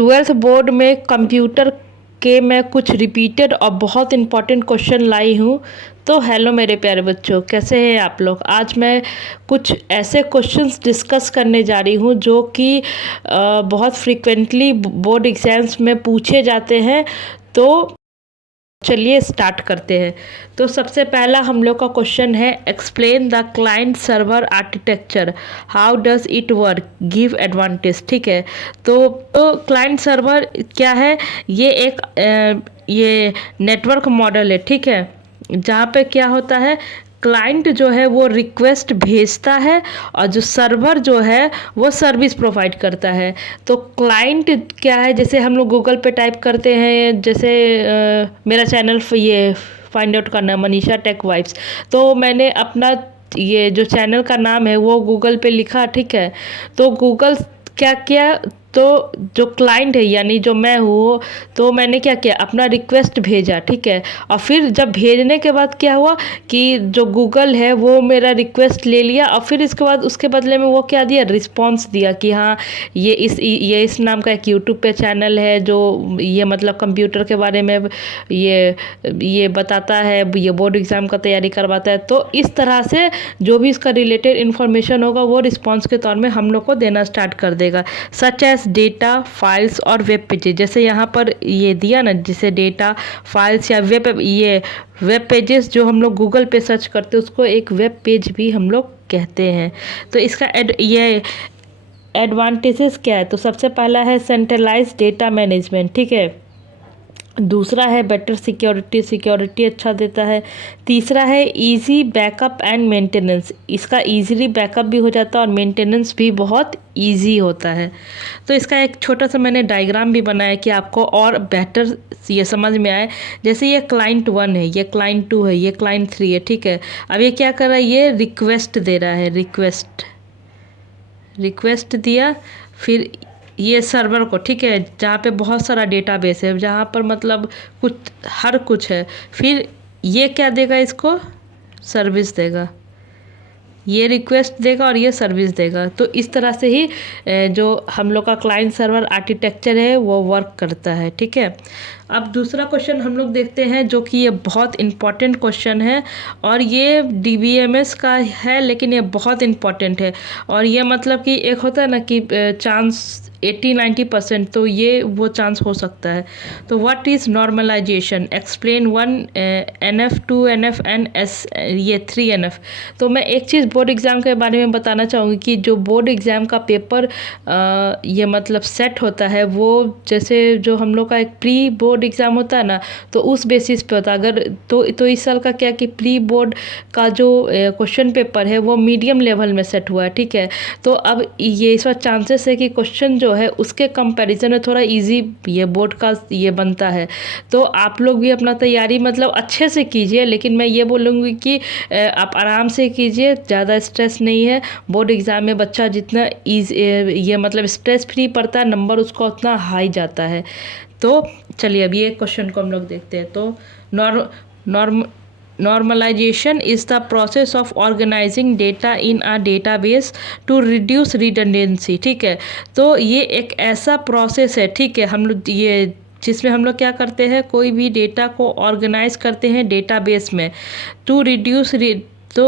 Twelfth board में computer के मैं कुछ रिपीटेड और बहुत इंपॉर्टेंट क्वेश्चन लाई हूँ। तो हेलो मेरे प्यारे बच्चों, कैसे हैं आप लोग। आज मैं कुछ ऐसे क्वेश्चंस डिस्कस करने जा रही हूँ जो कि बहुत फ्रीक्वेंटली बोर्ड एग्जाम्स में पूछे जाते हैं। तो चलिए स्टार्ट करते हैं। तो सबसे पहला हम लोग का क्वेश्चन है, explain the client server architecture, how does it work, give advantage. ठीक है, तो क्लाइंट सर्वर क्या है, ये एक ये नेटवर्क मॉडल है। ठीक है, जहाँ पे क्या होता है, क्लाइंट जो है वो रिक्वेस्ट भेजता है और जो सर्वर जो है वो सर्विस प्रोवाइड करता है। तो क्लाइंट क्या है, जैसे हम लोग गूगल पे टाइप करते हैं, जैसे मेरा चैनल ये फाइंड आउट करना, मनीषा टेक वाइब्स, तो मैंने अपना ये जो चैनल का नाम है वो गूगल पे लिखा। ठीक है, तो गूगल क्या किया, तो जो क्लाइंट है यानी जो मैं हूँ, तो मैंने क्या किया, अपना रिक्वेस्ट भेजा। ठीक है, और फिर जब भेजने के बाद क्या हुआ कि जो गूगल है वो मेरा रिक्वेस्ट ले लिया और फिर इसके बाद उसके बदले में वो क्या दिया, रिस्पॉन्स दिया कि हाँ ये इस नाम का एक यूट्यूब पे चैनल है जो ये मतलब कंप्यूटर के बारे में ये बताता है, ये बोर्ड एग्ज़ाम का तैयारी करवाता है। तो इस तरह से जो भी इसका रिलेटेड इन्फॉर्मेशन होगा वो रिस्पॉन्स के तौर में हम लोग को देना स्टार्ट कर देगा, सच एज डेटा, फाइल्स और वेब पेजेस। जैसे यहाँ पर ये दिया ना, जैसे डेटा, फाइल्स या वेब पेजेस जो हम लोग गूगल पे सर्च करते हैं उसको एक वेब पेज भी हम लोग कहते हैं। तो इसका ये एडवांटेजेस क्या है, तो सबसे पहला है सेंट्रलाइज डेटा मैनेजमेंट। ठीक है, दूसरा है बेटर सिक्योरिटी अच्छा देता है। तीसरा है इजी बैकअप एंड मेंटेनेंस, इसका इजीली बैकअप भी हो जाता है और मेंटेनेंस भी बहुत इजी होता है। तो इसका एक छोटा सा मैंने डायग्राम भी बनाया कि आपको और बेटर ये समझ में आए। जैसे ये क्लाइंट 1 है, ये क्लाइंट 2 है, ये क्लाइंट 3 है। ठीक है, अब ये क्या कर रहा है, ये रिक्वेस्ट दे रहा है, रिक्वेस्ट दिया, फिर ये सर्वर को, ठीक है, जहाँ पे बहुत सारा डेटाबेस है, जहाँ पर मतलब हर कुछ है, फिर ये क्या देगा, इसको सर्विस देगा, ये रिक्वेस्ट देगा और ये सर्विस देगा। तो इस तरह से ही जो हम लोग का क्लाइंट सर्वर आर्किटेक्चर है वो वर्क करता है। ठीक है, अब दूसरा क्वेश्चन हम लोग देखते हैं जो कि ये बहुत इंपॉर्टेंट क्वेश्चन है और ये DBMS का है, लेकिन ये बहुत इंपॉर्टेंट है। और ये मतलब कि एक होता है ना कि चांस 80-90%, तो ये वो चांस हो सकता है। तो what is normalization, explain 1 NF 2 NF and ये 3 NF। तो मैं एक चीज़ बोर्ड एग्ज़ाम के बारे में बताना चाहूँगी कि जो बोर्ड एग्ज़ाम का पेपर ये मतलब सेट होता है, वो जैसे जो हम लोग का एक प्री बोर्ड एग्ज़ाम होता है ना, तो उस बेसिस पे होता है। अगर तो इस साल का क्या कि प्री बोर्ड का जो क्वेश्चन पेपर है वो मीडियम लेवल में सेट हुआ है। ठीक है, तो अब ये इस बार चांसेस है कि क्वेश्चन जो है उसके कंपैरिजन में थोड़ा इजी ये बोर्ड का ये बनता है। तो आप लोग भी अपना तैयारी मतलब अच्छे से कीजिए, लेकिन मैं ये बोलूँगी कि आप आराम से कीजिए, ज़्यादा स्ट्रेस नहीं है। बोर्ड एग्ज़ाम में बच्चा जितना ये मतलब स्ट्रेस फ्री पढ़ता है, नंबर उसका उतना हाई जाता है। तो चलिए अब ये क्वेश्चन को हम लोग देखते हैं। तो Normalization is the process of organizing data in a database to reduce redundancy। ठीक है, तो ये एक ऐसा प्रोसेस है, ठीक है, हम लोग ये जिसमें हम लोग क्या करते हैं, कोई भी डेटा को ऑर्गेनाइज करते हैं डेटाबेस में टू रिड्यूस। तो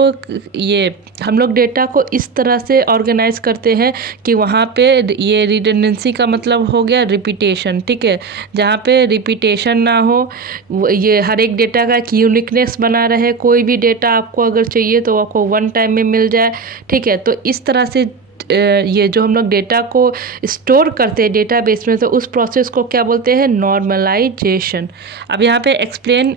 ये हम लोग डेटा को इस तरह से ऑर्गेनाइज करते हैं कि वहाँ पे ये रिडंडेंसी का मतलब हो गया रिपीटेशन। ठीक है, जहाँ पे रिपीटेशन ना हो, ये हर एक डेटा का एक यूनिकनेस बना रहे, कोई भी डेटा आपको अगर चाहिए तो आपको वन टाइम में मिल जाए। ठीक है, तो इस तरह से ये जो हम लोग डेटा को स्टोर करते हैं डेटाबेस में, तो उस प्रोसेस को क्या बोलते हैं, नॉर्मलाइजेशन। अब यहाँ पे एक्सप्लेन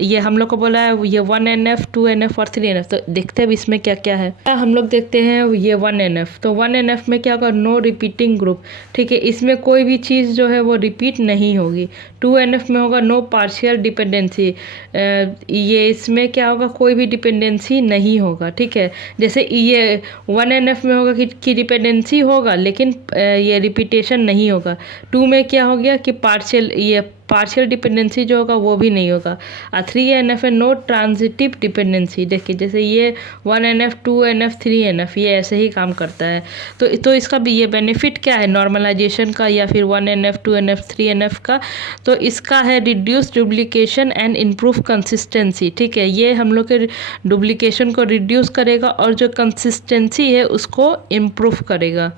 ये हम लोग को बोला है ये 1 NF 2 NF और 3 NF। तो देखते हैं अब इसमें क्या क्या है। हम लोग देखते हैं ये 1 NF। तो 1 NF में क्या होगा, नो रिपीटिंग ग्रुप। ठीक है, इसमें कोई भी चीज़ जो है वो रिपीट नहीं होगी। 2 NF में होगा नो पार्शियल डिपेंडेंसी, ये इसमें क्या होगा, कोई भी डिपेंडेंसी नहीं होगा। ठीक है, जैसे ये 1 NF में होगा कि डिपेंडेंसी होगा लेकिन ये रिपीटेशन नहीं होगा। 2 में क्या हो गया कि पार्शियल ये पार्शियल डिपेंडेंसी जो होगा वो भी नहीं होगा। 3NF है नो ट्रांजिटिव डिपेंडेंसी। देखिए जैसे ये 1NF 2NF 3NF ये ऐसे ही काम करता है। तो इसका भी ये बेनिफिट क्या है नॉर्मलाइजेशन का या फिर 1NF 2NF 3NF का, तो इसका है reduce duplication and improve consistency. ठीक है, ये हम लोग के डुप्लीकेशन को रिड्यूस करेगा और जो कंसिस्टेंसी है उसको इम्प्रूव करेगा।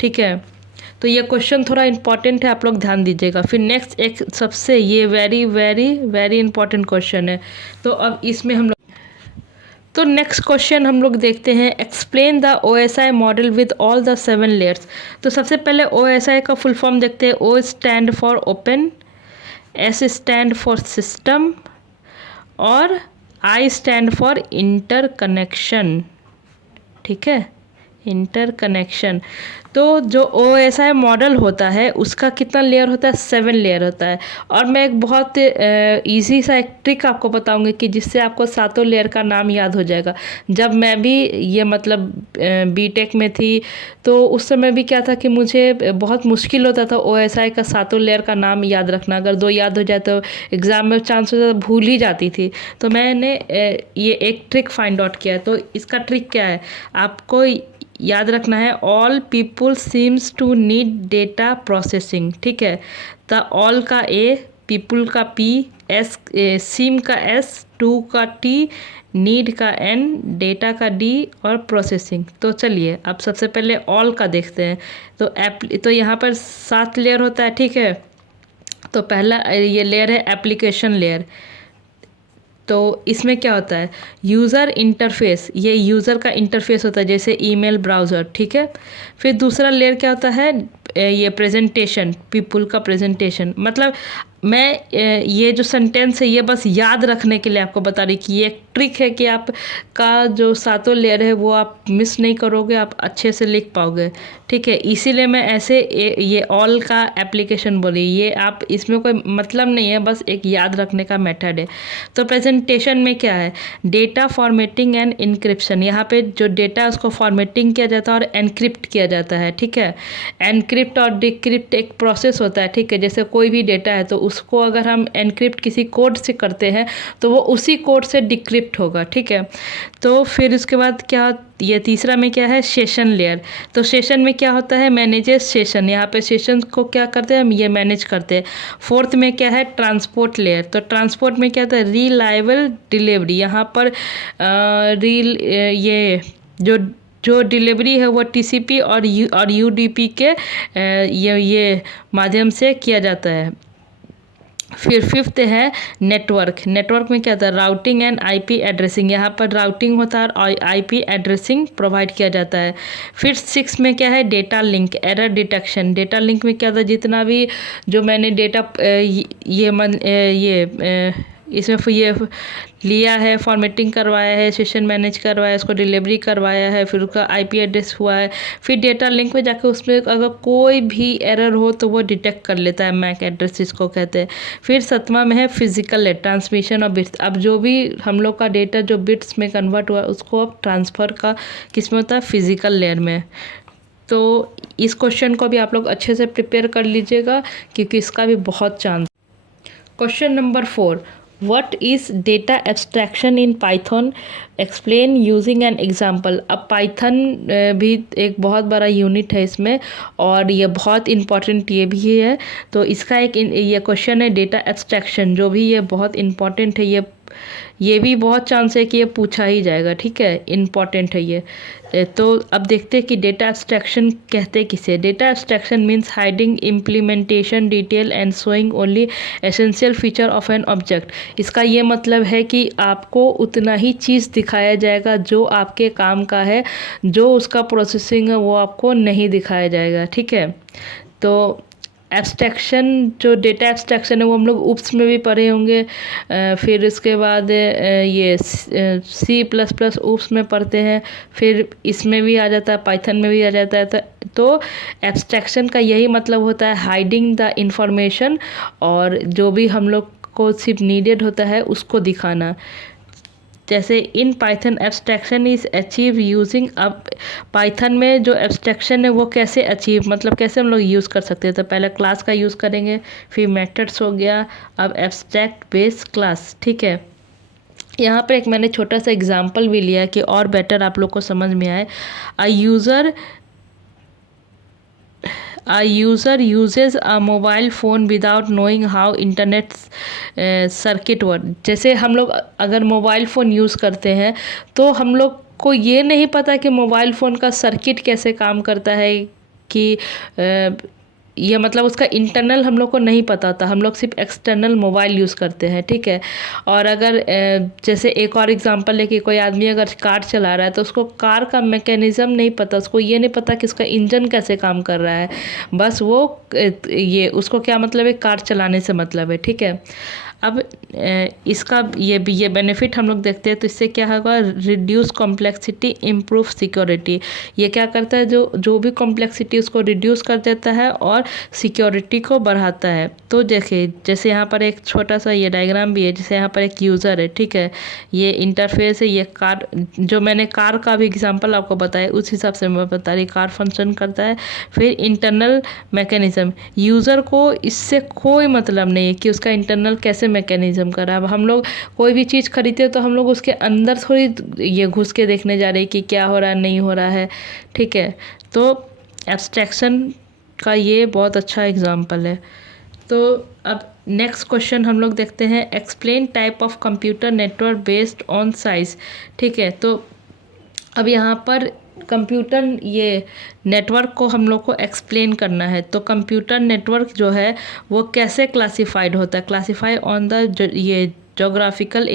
ठीक है, तो ये क्वेश्चन थोड़ा इंपॉर्टेंट है, आप लोग ध्यान दीजिएगा। फिर नेक्स्ट एक सबसे ये very very very important question है, तो अब इसमें हम लोग तो नेक्स्ट क्वेश्चन हम लोग देखते हैं, explain the OSI model with all the 7 layers. तो सबसे पहले OSI का फुल फॉर्म देखते हैं। O stand for open, S stand for system और I स्टैंड फॉर इंटरकनेक्शन। ठीक है, इंटरकनेक्शन। तो जो OSI मॉडल होता है उसका कितना लेयर होता है, 7 लेयर होता है। और मैं एक बहुत इजी सा एक ट्रिक आपको बताऊंगी कि जिससे आपको 7 लेयर का नाम याद हो जाएगा। जब मैं भी ये मतलब बीटेक में थी तो उस समय भी क्या था कि मुझे बहुत मुश्किल होता था OSI का 7 लेयर का नाम याद रखना। अगर 2 याद हो जाए तो एग्ज़ाम में चांस हो जाता भूल ही जाती थी। तो मैंने ये एक ट्रिक फाइंड आउट किया। तो इसका ट्रिक क्या है, आपको याद रखना है all people seems to need data processing. ठीक है, तो ऑल का A, पीपुल का P, S, सीम का S, टू का T, नीड का N, डेटा का D और प्रोसेसिंग। तो चलिए अब सबसे पहले ऑल का देखते हैं। तो यहाँ पर 7 लेयर होता है। ठीक है, तो पहला ये लेयर है एप्लीकेशन लेयर। तो इसमें क्या होता है, यूज़र इंटरफेस, ये यूज़र का इंटरफेस होता है जैसे ईमेल, ब्राउज़र। ठीक है, फिर दूसरा लेयर क्या होता है, ये प्रेजेंटेशन, पीपल का प्रेजेंटेशन। मतलब मैं ये जो सेंटेंस है ये बस याद रखने के लिए आपको बता रही कि ये एक ट्रिक है कि आप का जो 7 लेयर है वो आप मिस नहीं करोगे, आप अच्छे से लिख पाओगे। ठीक है, इसीलिए मैं ऐसे ये ऑल का एप्लीकेशन बोली। ये आप इसमें कोई मतलब नहीं है, बस एक याद रखने का मेथड है। तो प्रेजेंटेशन में क्या है, डेटा फॉर्मेटिंग एंड इनक्रिप्शन। यहाँ पे जो डेटा है उसको फॉर्मेटिंग किया जाता है और एनक्रिप्ट किया जाता है। ठीक है, एनक्रिप्ट और डिक्रिप्ट एक प्रोसेस होता है। ठीक है, जैसे कोई भी डेटा है तो उसको अगर हम एनक्रिप्ट किसी कोड से करते हैं तो वो उसी कोड से डिक्रिप्ट होगा। ठीक है, तो फिर उसके बाद क्या, ये तीसरा में क्या है, सेशन लेयर। तो सेशन में क्या होता है, मैनेजेस सेशन। यहाँ पे सेशन को क्या करते हैं हम, ये मैनेज करते हैं। फोर्थ में क्या है, ट्रांसपोर्ट लेयर। तो ट्रांसपोर्ट में क्या होता है, रिलायबल डिलीवरी। यहाँ पर ये जो डिलीवरी है वो TCP और UDP के ये माध्यम से किया जाता है। फिर फिफ्थ है नेटवर्क। नेटवर्क में क्या होता है, राउटिंग एंड IP एड्रेसिंग। यहाँ पर राउटिंग होता है और IP एड्रेसिंग प्रोवाइड किया जाता है। फिर 6 में क्या है, data link, error detection. Data link में क्या होता है, जितना भी जो मैंने डेटा इसमें ये लिया है, फॉर्मेटिंग करवाया है, सेशन मैनेज करवाया है, उसको डिलीवरी करवाया है, फिर उसका IP एड्रेस हुआ है। फिर डेटा लिंक में जाकर उसमें अगर कोई भी एरर हो तो वो डिटेक्ट कर लेता है, मैक एड्रेस इसको कहते हैं। फिर 7वां में है फिजिकल लेयर, ट्रांसमिशन और बिट्स। अब जो भी हम लोग का डेटा जो बिट्स में कन्वर्ट हुआ उसको अब ट्रांसफ़र का किस में होता है, फिजिकल लेयर में। तो इस क्वेश्चन को भी आप लोग अच्छे से प्रिपेयर कर लीजिएगा क्योंकि इसका भी बहुत chance. Question number 4, What is data abstraction in Python? Explain using an example। अब Python भी एक बहुत बड़ा यूनिट है इसमें और ये बहुत इम्पॉर्टेंट ये भी है। तो इसका एक ये क्वेश्चन है डेटा एब्स्ट्रैक्शन, जो भी ये बहुत इम्पॉर्टेंट है। ये भी बहुत चांस है कि ये पूछा ही जाएगा। ठीक है, इम्पॉर्टेंट है ये। तो अब देखते हैं कि डेटा एब्स्ट्रैक्शन कहते किसे। Data abstraction means hiding implementation detail and showing only essential feature of an object. इसका ये मतलब है कि आपको उतना ही चीज़ दिखाया जाएगा जो आपके काम का है, जो उसका प्रोसेसिंग है वो आपको नहीं दिखाया जाएगा। ठीक है, तो एब्स्ट्रैक्शन जो डेटा एब्स्ट्रैक्शन है वो हम लोग UPS में भी पढ़े होंगे। फिर उसके बाद ये C++ UPS में पढ़ते हैं। फिर इसमें भी आ जाता है, पाइथन में भी आ जाता है। तो एब्स्ट्रैक्शन का यही मतलब होता है हाइडिंग द इंफॉर्मेशन, और जो भी हम लोग को सिर्फ नीडेड होता है उसको दिखाना। जैसे in Python abstraction is achieve using, अब पाइथन में जो एब्स्ट्रैक्शन है वो कैसे अचीव, मतलब कैसे हम लोग यूज़ कर सकते हैं। तो पहले क्लास का यूज़ करेंगे, फिर मेथड्स हो गया, अब एब्स्ट्रैक्ट बेस क्लास। ठीक है, यहाँ पर एक मैंने छोटा सा एग्जांपल भी लिया कि और बेटर आप लोग को समझ में आए। A user uses a mobile phone without knowing how internet circuit work। जैसे हम लोग अगर मोबाइल फ़ोन यूज़ करते हैं तो हम लोग को ये नहीं पता कि मोबाइल फ़ोन का सर्किट कैसे काम करता है, कि ये मतलब उसका इंटरनल हम लोग को नहीं पता था, हम लोग सिर्फ एक्सटर्नल मोबाइल यूज़ करते हैं। ठीक है, और अगर जैसे एक और एग्जांपल है कि कोई आदमी अगर कार चला रहा है तो उसको कार का मैकेनिज़्म नहीं पता, उसको ये नहीं पता कि उसका इंजन कैसे काम कर रहा है, बस वो ये उसको क्या मतलब है, कार चलाने से मतलब है। ठीक है, अब इसका ये बेनिफिट हम लोग देखते हैं, तो इससे क्या होगा, रिड्यूस कॉम्प्लेक्सिटी, इम्प्रूव सिक्योरिटी। ये क्या करता है, जो भी कॉम्प्लेक्सिटी उसको रिड्यूस कर देता है और सिक्योरिटी को बढ़ाता है। तो देखिए, जैसे यहाँ पर एक छोटा सा ये डायग्राम भी है, जैसे यहाँ पर एक यूज़र है। ठीक है, ये इंटरफेस है, ये कार, जो मैंने कार का भी एग्जाम्पल आपको बताया उस हिसाब से मैं बता रही, कार फंक्शन करता है। फिर इंटरनल मैकेनिज़्म, यूज़र को इससे कोई मतलब नहीं है कि उसका इंटरनल कैसे मैकेनिज्म कर रहा है। अब हम लोग कोई भी चीज़ खरीदते हैं तो हम लोग उसके अंदर थोड़ी ये घुस के देखने जा रहे हैं कि क्या हो रहा है, नहीं हो रहा है। ठीक है, तो एब्स्ट्रैक्शन का ये बहुत अच्छा एग्जांपल है। तो अब नेक्स्ट क्वेश्चन हम लोग देखते हैं, explain type of computer network based on size. ठीक है, तो अब यहाँ पर कंप्यूटर ये नेटवर्क को हम लोग को एक्सप्लेन करना है। तो कंप्यूटर नेटवर्क जो है वो कैसे क्लासिफाइड होता है, क्लासिफाई ऑन द ये जोग्राफिकल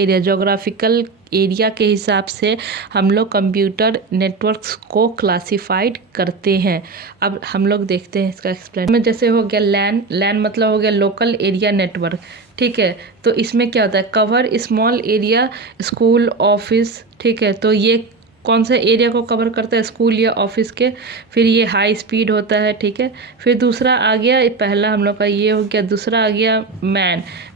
एरिया के हिसाब से हम लोग कंप्यूटर नेटवर्क्स को क्लासिफाइड करते हैं। अब हम लोग देखते हैं इसका एक्सप्लेन में। जैसे हो गया लैन मतलब हो गया लोकल एरिया नेटवर्क। ठीक है, तो इसमें क्या होता है, cover small area, school, office. ठीक है, तो ये कौन सा एरिया को कवर करता है, स्कूल या ऑफिस के। फिर ये हाई स्पीड होता है। ठीक है, फिर दूसरा आ गया, पहला हम लोग का ये हो गया, दूसरा आ गया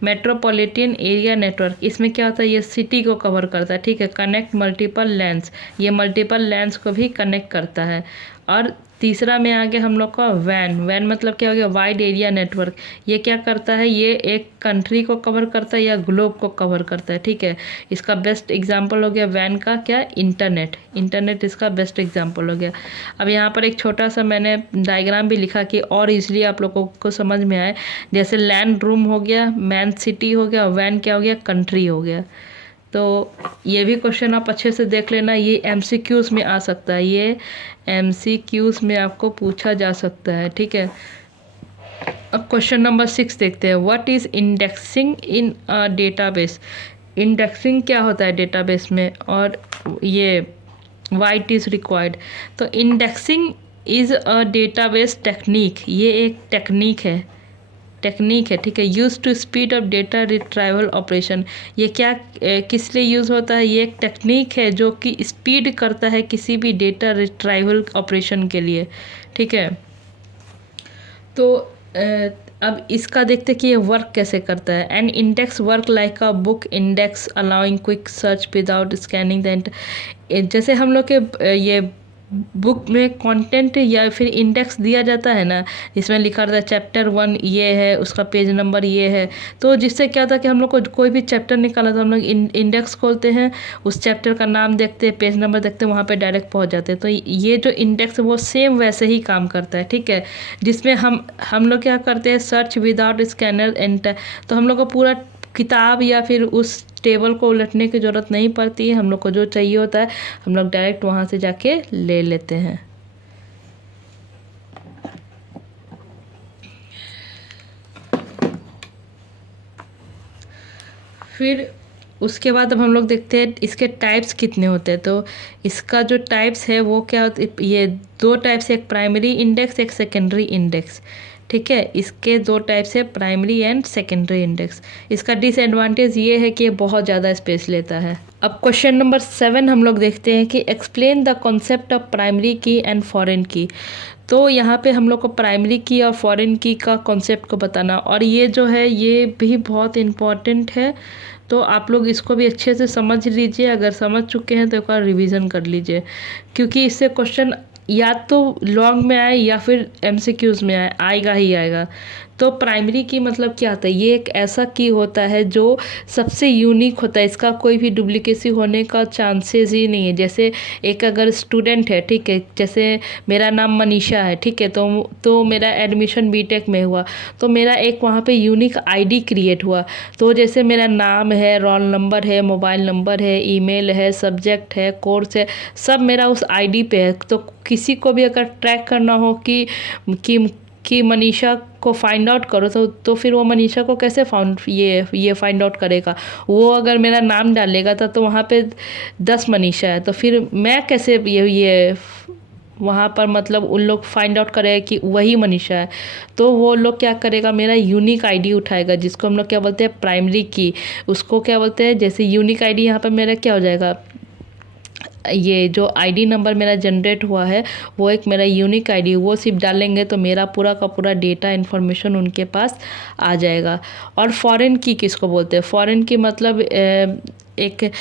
मेट्रोपॉलिटन एरिया नेटवर्क। इसमें क्या होता है, ये सिटी को कवर करता है। ठीक है, कनेक्ट मल्टीपल लैंड्स, ये मल्टीपल लैंड्स को भी कनेक्ट करता है। और तीसरा में आ गया हम लोग का वैन मतलब क्या हो गया, वाइड एरिया नेटवर्क। ये क्या करता है, ये एक कंट्री को कवर करता है या ग्लोब को कवर करता है। ठीक है, इसका बेस्ट एग्जांपल हो गया वैन का क्या, इंटरनेट इसका बेस्ट एग्जांपल हो गया। अब यहाँ पर एक छोटा सा मैंने डायग्राम भी लिखा कि और इजली आप लोगों को समझ में आए। जैसे लैंड रूम हो गया, मैन सिटी हो गया, वैन क्या हो गया, कंट्री हो गया। तो ये भी क्वेश्चन आप अच्छे से देख लेना, ये MCQs में आ सकता है, ये MCQs में आपको पूछा जा सकता है। ठीक है, अब क्वेश्चन नंबर 6 देखते हैं, what is indexing in a database. Indexing क्या होता है डेटाबेस में, और ये व्हाई इट इज़ रिक्वायर्ड। तो indexing is a database technique, ये एक टेक्निक है। ठीक है, use to speed up data retrieval operation. ये क्या किस लिए यूज़ होता है, ये एक टेक्निक है जो कि स्पीड करता है किसी भी डेटा रिट्राइवल ऑपरेशन के लिए। ठीक है, तो अब इसका देखते कि ये वर्क कैसे करता है। And index work like a book index allowing quick search without scanning the. जैसे हम लोग के ये बुक में कंटेंट या फिर इंडेक्स दिया जाता है ना, जिसमें लिखा रहता है चैप्टर 1 ये है, उसका पेज नंबर ये है। तो जिससे क्या होता है कि हम लोग को कोई भी चैप्टर निकाला तो हम लोग इंडेक्स खोलते हैं, उस चैप्टर का नाम देखते हैं, पेज नंबर देखते हैं, वहाँ पे डायरेक्ट पहुँच जाते हैं। तो ये जो इंडेक्स है वो सेम वैसे ही काम करता है। ठीक है, जिसमें हम लोग क्या करते हैं, सर्च विदाउट स्कैनर एंटर। तो हम लोग को पूरा किताब या फिर उस टेबल को उलटने की ज़रूरत नहीं पड़ती है, हम लोग को जो चाहिए होता है हम लोग डायरेक्ट वहाँ से जाके ले लेते हैं। फिर उसके बाद अब हम लोग देखते हैं इसके टाइप्स कितने होते हैं। तो इसका जो टाइप्स है वो क्या होता है, ये 2 टाइप्स है, एक प्राइमरी इंडेक्स, एक सेकेंडरी इंडेक्स। ठीक है, इसके 2 टाइप्स है, प्राइमरी एंड सेकेंडरी इंडेक्स। इसका डिसएडवांटेज ये है कि ये बहुत ज़्यादा स्पेस लेता है। अब क्वेश्चन नंबर 7 हम लोग देखते हैं कि explain the concept of primary की एंड फॉरेन की। तो यहाँ पे हम लोग को प्राइमरी की और फॉरेन की का कॉन्सेप्ट को बताना, और ये जो है ये भी बहुत इम्पॉर्टेंट है। तो आप लोग इसको भी अच्छे से समझ लीजिए, अगर समझ चुके हैं तो एक बार रिवीजन कर लीजिए, क्योंकि इससे क्वेश्चन या तो लॉन्ग में आए या फिर एमसीक्यूज में आएगा ही आएगा। तो प्राइमरी की मतलब क्या होता है, ये एक ऐसा की होता है जो सबसे यूनिक होता है, इसका कोई भी डुप्लीकेसी होने का चांसेस ही नहीं है। जैसे एक अगर स्टूडेंट है, ठीक है, जैसे मेरा नाम मनीषा है, ठीक है, तो मेरा एडमिशन बीटेक में हुआ, तो मेरा एक वहाँ पे यूनिक आईडी क्रिएट हुआ। तो जैसे मेरा नाम है, रोल नंबर है, मोबाइल नंबर है, ईमेल है, सब्जेक्ट है, कोर्स है, सब मेरा उस आईडी पे है। तो किसी को भी अगर ट्रैक करना हो कि मनीषा को फाइंड आउट करो, तो फिर वो मनीषा को कैसे ये फाइंड आउट करेगा। वो अगर मेरा नाम डालेगा तो वहाँ पे 10 मनीषा है, तो फिर मैं कैसे ये वहाँ पर मतलब उन लोग फाइंड आउट करेगा कि वही मनीषा है। तो वो लोग क्या करेगा, मेरा यूनिक आईडी उठाएगा, जिसको हम लोग क्या बोलते हैं, प्राइमरी की। उसको क्या बोलते हैं, जैसे यूनिक आईडी यहाँ पर मेरा क्या हो जाएगा, ये जो आईडी नंबर मेरा जनरेट हुआ है वो एक मेरा यूनिक आईडी, वो सिर्फ डालेंगे तो मेरा पूरा का पूरा डेटा इन्फॉर्मेशन उनके पास आ जाएगा। और फॉरेन की किसको बोलते हैं, फॉरेन की मतलब एक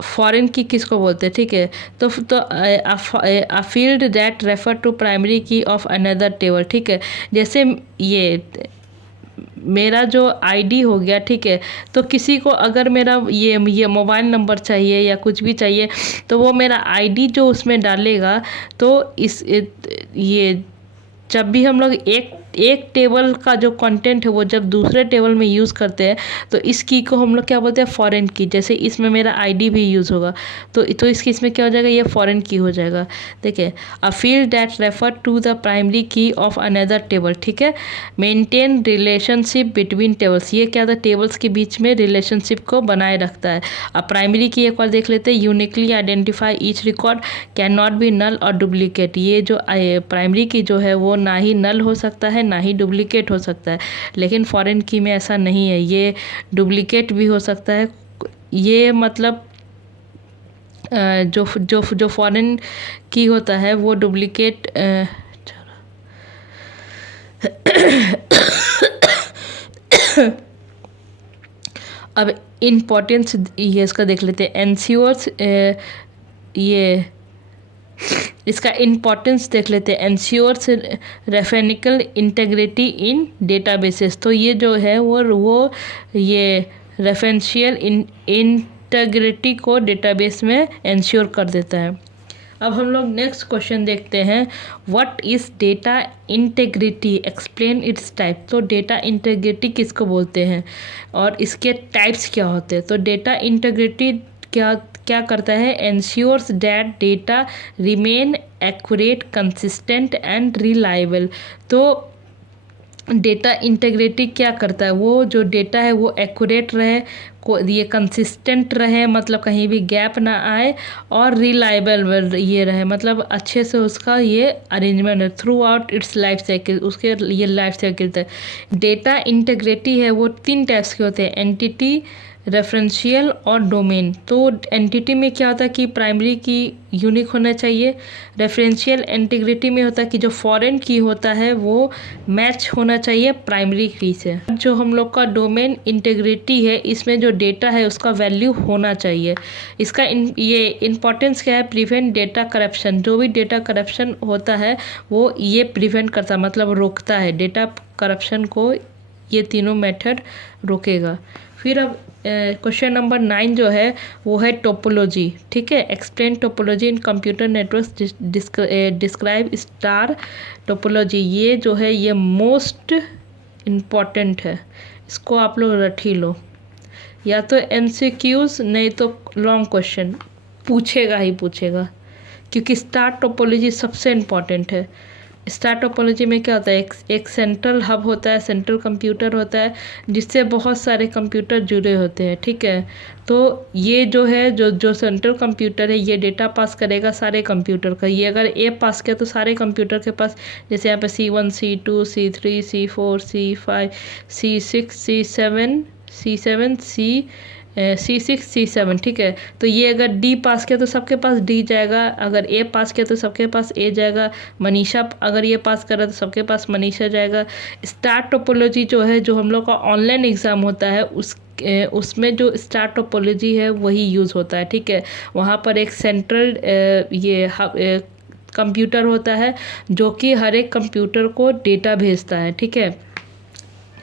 फॉरेन की किसको बोलते हैं, ठीक है। तो a field that refer to primary key of another table, ठीक है। जैसे ये मेरा जो आईडी हो गया, ठीक है, तो किसी को अगर मेरा ये मोबाइल नंबर चाहिए या कुछ भी चाहिए, तो वो मेरा आईडी जो उसमें डालेगा, तो ये जब भी हम लोग एक टेबल का जो कंटेंट है वो जब दूसरे टेबल में यूज़ करते हैं, तो इस की को हम लोग क्या बोलते हैं, फॉरेन की। जैसे इसमें मेरा आईडी भी यूज़ होगा, तो इस केस में क्या हो जाएगा, ये फॉरेन की हो जाएगा। देखिए, a field that refer to the primary key of another table, ठीक है। मेंटेन रिलेशनशिप बिटवीन टेबल्स, ये क्या था, टेबल्स के बीच में रिलेशनशिप को बनाए रखता है। अब प्राइमरी की एक बार देख लेते हैं, uniquely identify each record, can not be null और डुप्लीकेट। ये जो प्राइमरी की जो है वो ना ही नल हो सकता है ना ही डुप्लीकेट हो सकता है, लेकिन फॉरेन की में ऐसा नहीं है, ये डुप्लीकेट भी हो सकता है। ये मतलब जो जो जो फॉरेन की होता है वो डुप्लीकेट अब इम्पोर्टेंस ये इसका देख लेते हैं, एनश्योर्स, ये इसका इम्पोर्टेंस देख लेते हैं, एंश्योर्स रेफरेनिकल इंटेग्रिटी इन डेटाबेसेस। तो ये जो है वो ये रेफरेंशियल इंटेग्रिटी को डेटाबेस में एंश्योर कर देता है। अब हम लोग नेक्स्ट क्वेश्चन देखते हैं, what is data integrity, explain it's type. तो डेटा इंटेग्रिटी किसको बोलते हैं और इसके टाइप्स क्या होते हैं। तो डेटा इंटेग्रिटी क्या करता है, ensures that data remain accurate, consistent and reliable. तो डेटा इंटेग्रिटी क्या करता है, वो जो डेटा है वो एक्यूरेट रहे, ये कंसिस्टेंट रहे, मतलब कहीं भी गैप ना आए, और रिलायबल ये रहे, मतलब अच्छे से उसका ये अरेंजमेंट है through out it's life cycle, उसके ये लाइफ साइकिल तक। डेटा इंटेग्रिटी है वो 3 टाइप्स के होते हैं, एंटिटी, रेफरेंशियल और डोमेन। तो एंटिटी में क्या होता है कि प्राइमरी की यूनिक होना चाहिए। रेफरेंशियल इंटीग्रिटी में होता है कि जो फॉरेन की होता है वो मैच होना चाहिए प्राइमरी की से। जो हम लोग का डोमेन इंटीग्रिटी है, इसमें जो डेटा है उसका वैल्यू होना चाहिए। इसका ये इम्पोर्टेंस क्या है, प्रिवेंट डेटा करप्शन। जो भी डेटा करप्शन होता है वो ये प्रिवेंट करता, मतलब रोकता है डेटा करप्शन को, ये तीनों मेथड रोकेगा। फिर अब क्वेश्चन नंबर 9 जो है वो है टोपोलॉजी, ठीक है। एक्सप्लेन टोपोलॉजी इन computer network, describe star topology. ये जो है ये मोस्ट इम्पॉर्टेंट है, इसको आप लोग रट ही लो, या तो MCQs नहीं तो लॉन्ग क्वेश्चन पूछेगा ही पूछेगा, क्योंकि स्टार टोपोलॉजी सबसे इम्पॉर्टेंट है। स्टार टोपोलॉजी में क्या होता है, एक सेंट्रल हब होता है, सेंट्रल कंप्यूटर होता है जिससे बहुत सारे कंप्यूटर जुड़े होते हैं, ठीक है। तो ये जो है जो सेंट्रल कंप्यूटर है ये डेटा पास करेगा सारे कंप्यूटर का। ये अगर ए पास किया तो सारे कंप्यूटर के पास, जैसे यहाँ पे C1, C2, C3, C4, C5, C6, C7, C7, C6 C7, ठीक है। तो ये अगर D पास किया तो सबके पास D जाएगा, अगर A पास किया तो सबके पास A जाएगा, मनीषा अगर ये पास करा तो सबके पास मनीषा जाएगा। स्टार टोपोलॉजी जो है, जो हम लोग का ऑनलाइन एग्ज़ाम होता है, उसमें जो स्टार टोपोलॉजी है वही यूज़ होता है, ठीक है। वहाँ पर एक सेंट्रल कंप्यूटर होता है जो कि हर एक कंप्यूटर को डेटा भेजता है, ठीक है।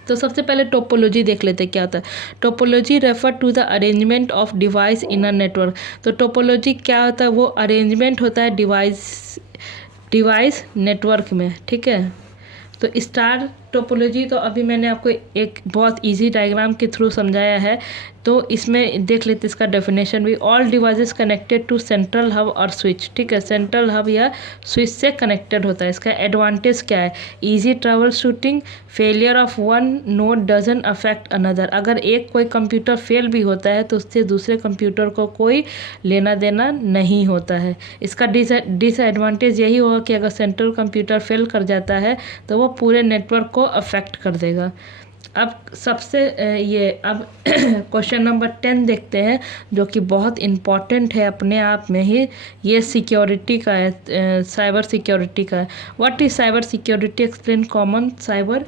तो सबसे पहले टोपोलॉजी देख लेते हैं क्या होता है। Topology refer to the arrangement of device in a network. तो टोपोलॉजी क्या होता है, वो अरेंजमेंट होता है डिवाइस नेटवर्क में, ठीक है। तो स्टार टोपोलॉजी तो अभी मैंने आपको एक बहुत इजी डायग्राम के थ्रू समझाया है, तो इसमें देख लेते इसका डेफिनेशन भी। All devices connected to central hub और स्विच, ठीक है। सेंट्रल हब या स्विच से कनेक्टेड होता है। इसका एडवांटेज क्या है, easy troubleshooting, failure of one node doesn't affect another. अगर एक कोई कंप्यूटर फेल भी होता है तो उससे दूसरे कंप्यूटर को कोई लेना देना नहीं होता है। इसका डिसएडवांटेज यही होगा कि अगर सेंट्रल कंप्यूटर फेल कर जाता है तो वो पूरे नेटवर्क को अफेक्ट कर देगा। अब अब क्वेश्चन नंबर 10 देखते हैं, जो कि बहुत इम्पॉर्टेंट है अपने आप में ही। ये सिक्योरिटी का है, साइबर सिक्योरिटी का है। What is cyber security, explain common cyber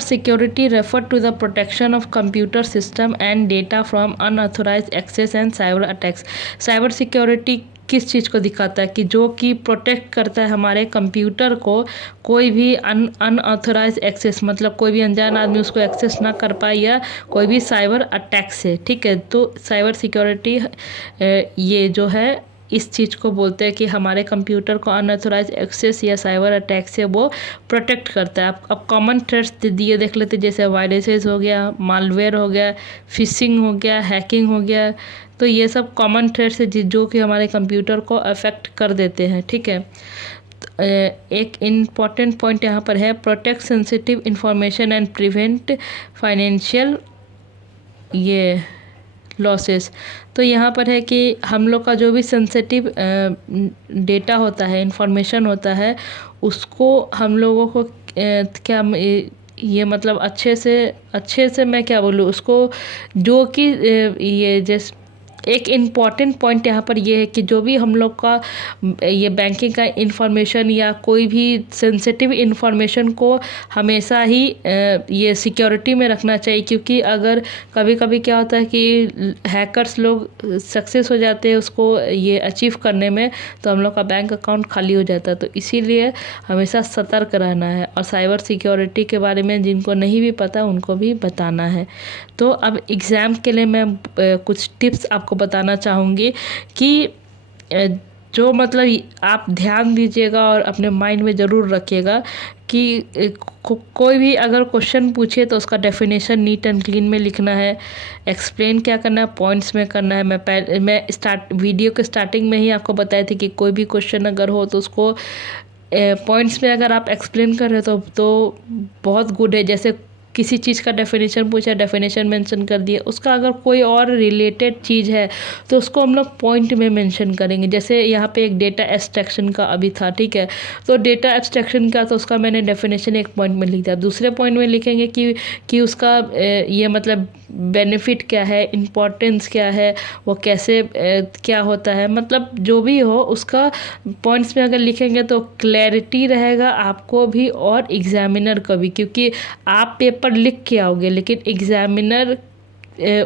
security refer to the protection of computer system and data from unauthorized access and cyber attacks. Cyber security किस चीज़ को दिखाता है, कि जो कि प्रोटेक्ट करता है हमारे कंप्यूटर को, कोई भी अनऑथोराइज एक्सेस, मतलब कोई भी अनजान आदमी उसको एक्सेस ना कर पाए, या कोई भी साइबर अटैक से, ठीक है। तो साइबर सिक्योरिटी ये जो है इस चीज़ को बोलते हैं कि हमारे कंप्यूटर को अनऑथोराइज एक्सेस या साइबर अटैक से वो प्रोटेक्ट करता है। अब कॉमन थ्रेट्स दिए देख लेते, जैसे वायरसेस हो गया, मालवेयर हो गया, फिशिंग हो गया, हैकिंग हो गया। तो ये सब कॉमन थ्रेट्स है जो कि हमारे कंप्यूटर को अफेक्ट कर देते हैं, ठीक है। एक इम्पॉर्टेंट पॉइंट यहाँ पर है, protect sensitive information and prevent financial ये लॉसेस। तो यहाँ पर है कि हम लोग का जो भी सेंसिटिव डेटा होता है, इंफॉर्मेशन होता है, उसको हम लोगों को क्या ये मतलब अच्छे से मैं क्या बोलूँ उसको, जो कि ये जैसे एक इम्पॉर्टेंट पॉइंट यहाँ पर ये है कि जो भी हम लोग का ये बैंकिंग का इंफॉर्मेशन या कोई भी सेंसिटिव इंफॉर्मेशन को हमेशा ही ये सिक्योरिटी में रखना चाहिए, क्योंकि अगर कभी कभी क्या होता है कि हैकर्स लोग सक्सेस हो जाते हैं उसको ये अचीव करने में, तो हम लोग का बैंक अकाउंट खाली हो जाता है। तो इसीलिए हमेशा सतर्क रहना है, और साइबर सिक्योरिटी के बारे में जिनको नहीं भी पता उनको भी बताना है। तो अब एग्ज़ाम के लिए मैं कुछ टिप्स आपको बताना चाहूँगी कि जो मतलब आप ध्यान दीजिएगा और अपने माइंड में ज़रूर रखिएगा कि कोई भी अगर क्वेश्चन पूछे तो उसका डेफिनेशन नीट एंड क्लीन में लिखना है, एक्सप्लेन क्या करना है, पॉइंट्स में करना है। मैं वीडियो के स्टार्टिंग में ही आपको बताए थे कि कोई भी क्वेश्चन अगर हो तो उसको पॉइंट्स में अगर आप एक्सप्लेन कर रहे हो तो बहुत गुड है। जैसे किसी चीज़ का डेफिनेशन पूछा, डेफिनेशन मेंशन कर दिया, उसका अगर कोई और रिलेटेड चीज़ है तो उसको हम लोग पॉइंट में मेंशन करेंगे। जैसे यहाँ पे एक डेटा एब्स्ट्रैक्शन का अभी था, ठीक है। तो डेटा एब्स्ट्रैक्शन का तो उसका मैंने डेफिनेशन एक पॉइंट में लिख दिया। दूसरे पॉइंट में लिखेंगे कि उसका ये मतलब बेनिफिट क्या है, इम्पोर्टेंस क्या है, वो कैसे क्या होता है, मतलब जो भी हो उसका पॉइंट्स में अगर लिखेंगे तो क्लैरिटी रहेगा आपको भी और एग्जामिनर को भी, क्योंकि आप पेपर लिख के आओगे लेकिन एग्जामिनर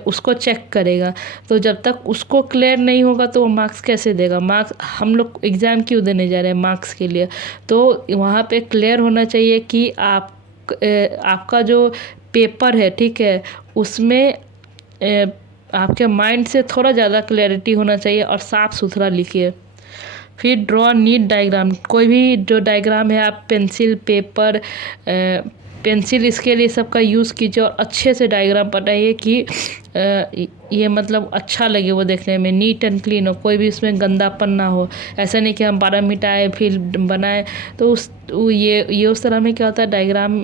उसको चेक करेगा। तो जब तक उसको क्लियर नहीं होगा तो वो मार्क्स कैसे देगा। मार्क्स हम लोग एग्ज़ाम क्यों देने जा रहे हैं, मार्क्स के लिए। तो वहाँ पे क्लियर होना चाहिए कि आपका जो पेपर है, ठीक है, उसमें आपके माइंड से थोड़ा ज़्यादा क्लैरिटी होना चाहिए और साफ़ सुथरा लिखिए। फिर ड्रॉ नीट डायग्राम, कोई भी जो डायग्राम है आप पेंसिल, पेपर, पेंसिल, इसके लिए सबका यूज़ कीजिए और अच्छे से डायग्राम बनाइए कि ये मतलब अच्छा लगे वो देखने में, नीट एंड क्लीन हो, कोई भी उसमें गंदापन ना हो। ऐसा नहीं कि हम 12 मिटाए फिर बनाए, तो ये उस तरह में क्या होता है, डायग्राम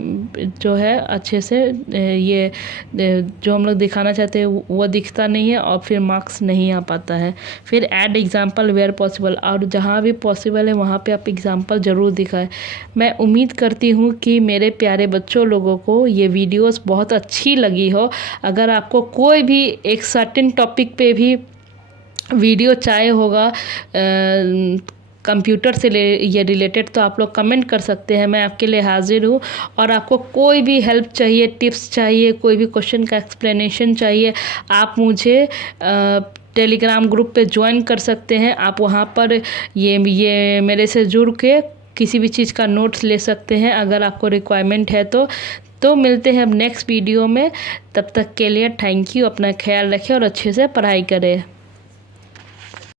जो है अच्छे से ये जो हम लोग दिखाना चाहते हैं वो दिखता नहीं है और फिर मार्क्स नहीं आ पाता है। फिर ऐड एग्जाम्पल वेयर पॉसिबल, और जहाँ भी पॉसिबल है वहाँ पे आप एग्जाम्पल ज़रूर दिखाएं। मैं उम्मीद करती हूँ कि मेरे प्यारे बच्चों लोगों को ये वीडियोस बहुत अच्छी लगी हो। अगर आपको कोई कोई भी एक सर्टेन टॉपिक पे भी वीडियो चाहे होगा कंप्यूटर से ये रिलेटेड, तो आप लोग कमेंट कर सकते हैं, मैं आपके लिए हाजिर हूँ। और आपको कोई भी हेल्प चाहिए, टिप्स चाहिए, कोई भी क्वेश्चन का एक्सप्लेनेशन चाहिए, आप मुझे टेलीग्राम ग्रुप पे ज्वाइन कर सकते हैं। आप वहाँ पर ये मेरे से जुड़ के किसी भी चीज़ का नोट्स ले सकते हैं अगर आपको रिक्वायरमेंट है तो मिलते हैं अब नेक्स्ट वीडियो में। तब तक के लिए थैंक यू। अपना ख्याल रखें और अच्छे से पढ़ाई करें।